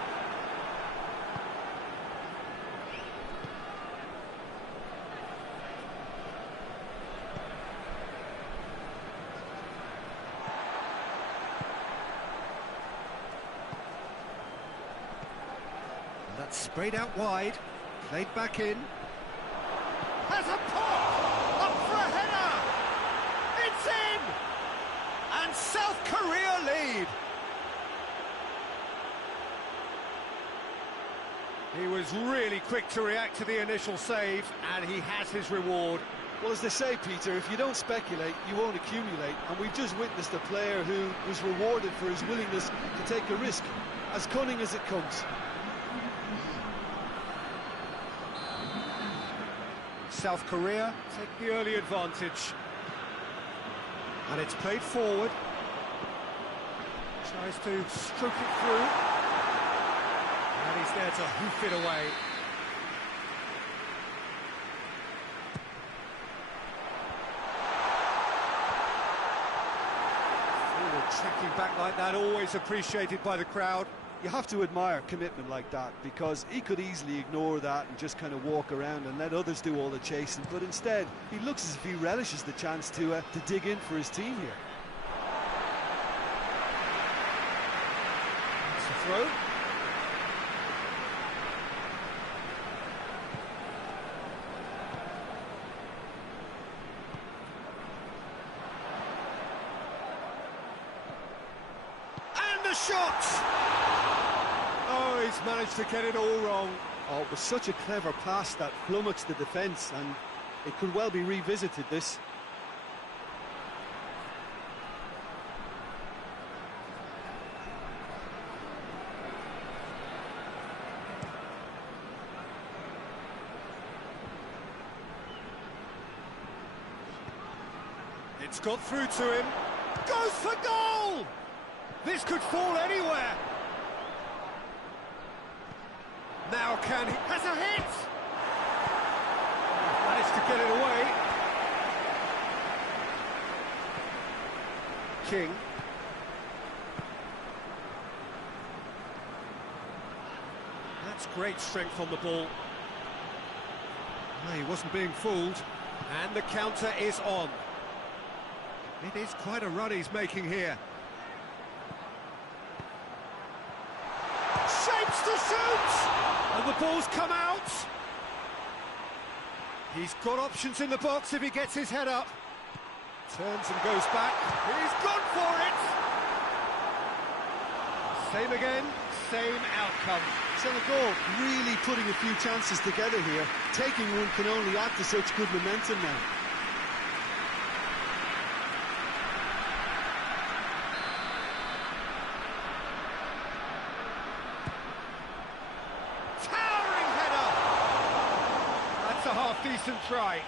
And that's sprayed out wide, played back in. Has a pop! Up for a header! It's in! And South Korea lead! He was really quick to react to the initial save, and he has his reward. Well, as they say, Peter, if you don't speculate, you won't accumulate. And we've just witnessed a player who was rewarded for his willingness to take a risk, as cunning as it comes. South Korea take the early advantage. And it's played forward. Tries to stroke it through. And he's there to hoof it away. Forward tracking back like that, always appreciated by the crowd. You have to admire commitment like that, because he could easily ignore that and just kind of walk around and let others do all the chasing, but instead he looks as if he relishes the chance to dig in for his team here. It's a throw. And the shot! Oh, he's managed to get it all wrong. Oh, it was such a clever pass that flummoxed the defence, and it could well be revisited, this. It's got through to him. Goes for goal! This could fall anywhere. Now can he... Has a hit! Managed to get it away. King. That's great strength on the ball. No, he wasn't being fooled. And the counter is on. It is quite a run he's making here. Shapes to shoot! And the ball's come out. He's got options in the box if he gets his head up. Turns and goes back. He's gone for it! Same again, same outcome. Senegal really putting a few chances together here. Taking one can only add to such good momentum now. Towering header! That's a half-decent try.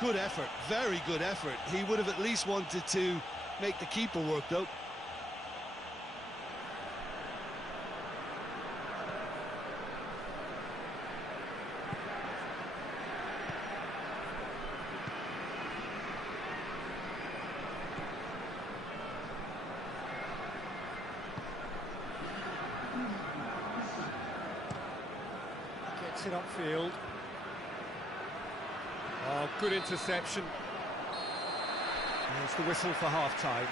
Good effort, very good effort. He would have at least wanted to make the keeper work, though. Gets it upfield. Oh, good interception. There's the whistle for half-time.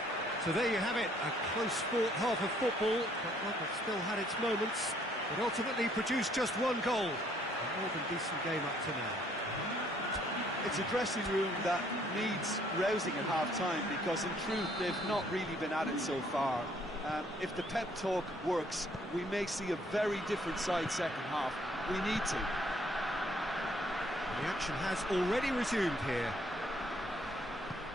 So there you have it, a close-fought half of football, but one that still had its moments. It ultimately produced just one goal. A more than decent game up to now. It's a dressing room that needs rousing at half-time, because in truth they've not really been at it so far. If the pep talk works, we may see a very different side second half. We need to. The action has already resumed here.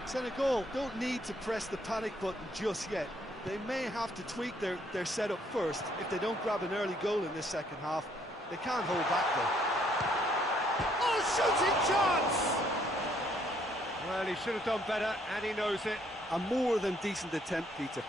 Senegal don't need to press the panic button just yet. They may have to tweak their setup first. If they don't grab an early goal in this second half, they can't hold back though. Oh, shooting chance! Well, he should have done better, and he knows it. A more than decent attempt, Peter.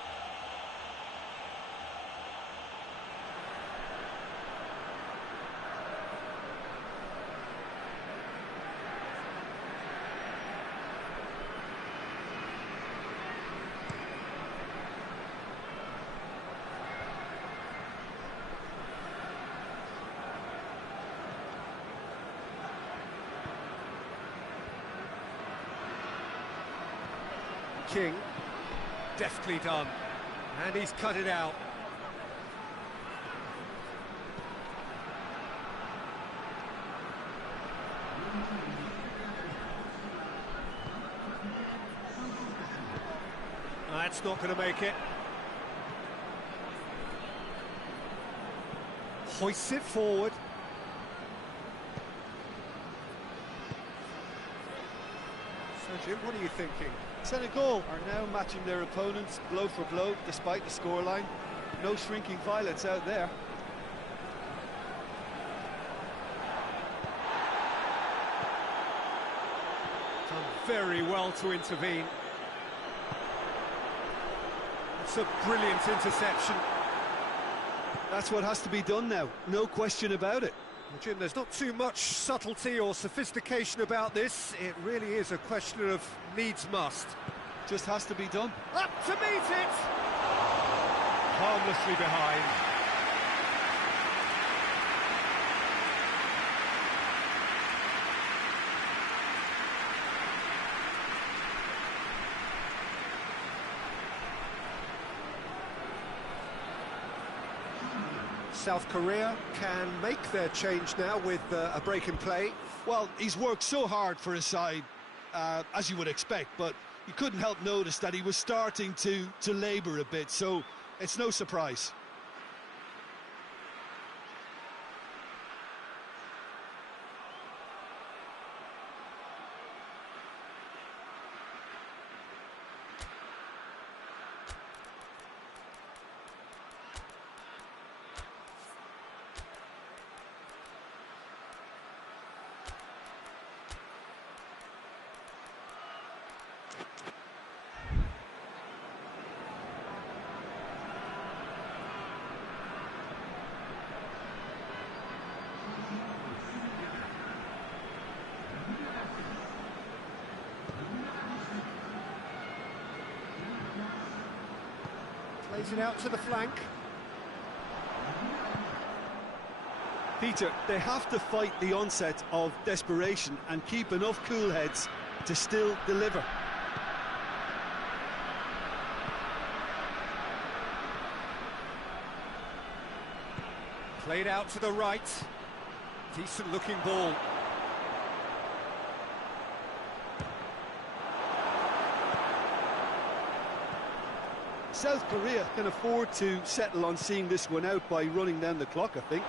King, deftly done, and he's cut it out. That's not going to make it. Hoists it forward. So, Jim, what are you thinking? Senegal are now matching their opponents blow for blow, despite the scoreline. No shrinking violets out there. Done very well to intervene. It's a brilliant interception. That's what has to be done now, no question about it. Well, Jim, there's not too much subtlety or sophistication about this. It really is a question of needs must. Just has to be done. Up to meet it! Harmlessly behind. South Korea can make their change now with a break in play. Well, he's worked so hard for his side, as you would expect, but you couldn't help notice that he was starting to labour a bit, so it's no surprise. Plays it out to the flank. Peter, they have to fight the onset of desperation and keep enough cool heads to still deliver. Played out to the right. Decent looking ball. South Korea can afford to settle on seeing this one out by running down the clock, I think.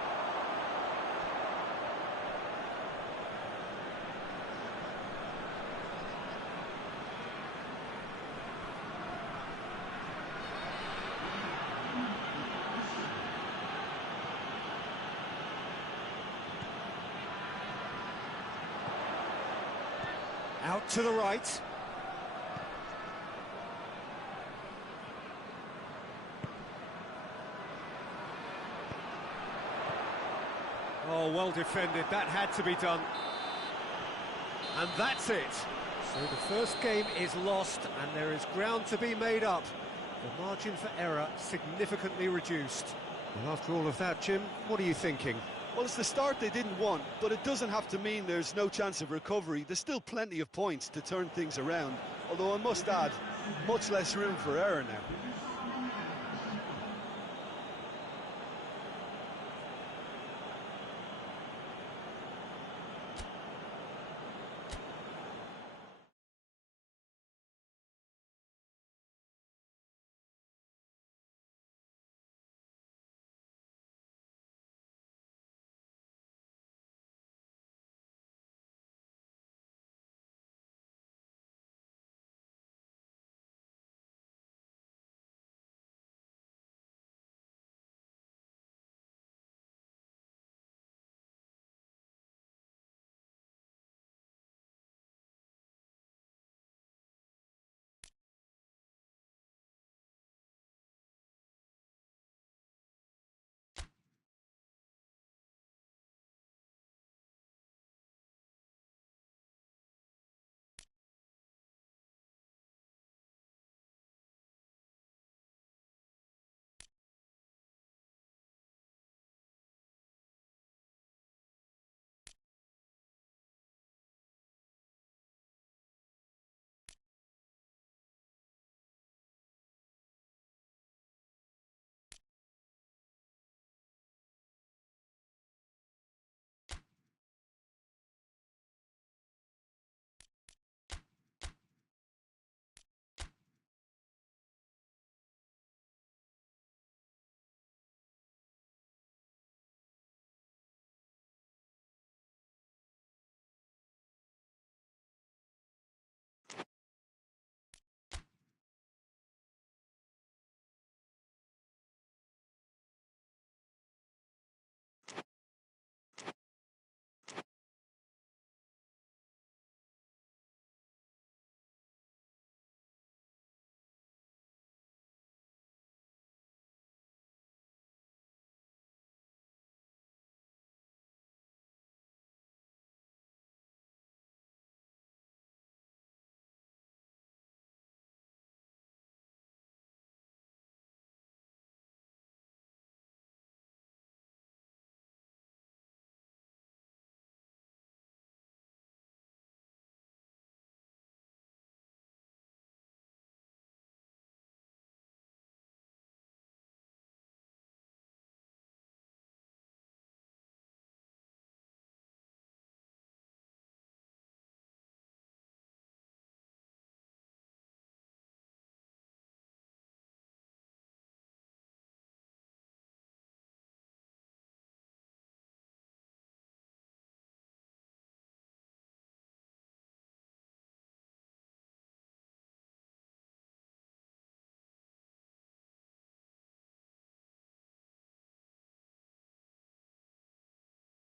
Out to the right. Oh, well defended. That had to be done. And that's it. So the first game is lost, and there is ground to be made up. The margin for error significantly reduced. Well, after all of that, Jim, what are you thinking? Well, it's the start they didn't want, but it doesn't have to mean there's no chance of recovery. There's still plenty of points to turn things around, although I must add, much less room for error now.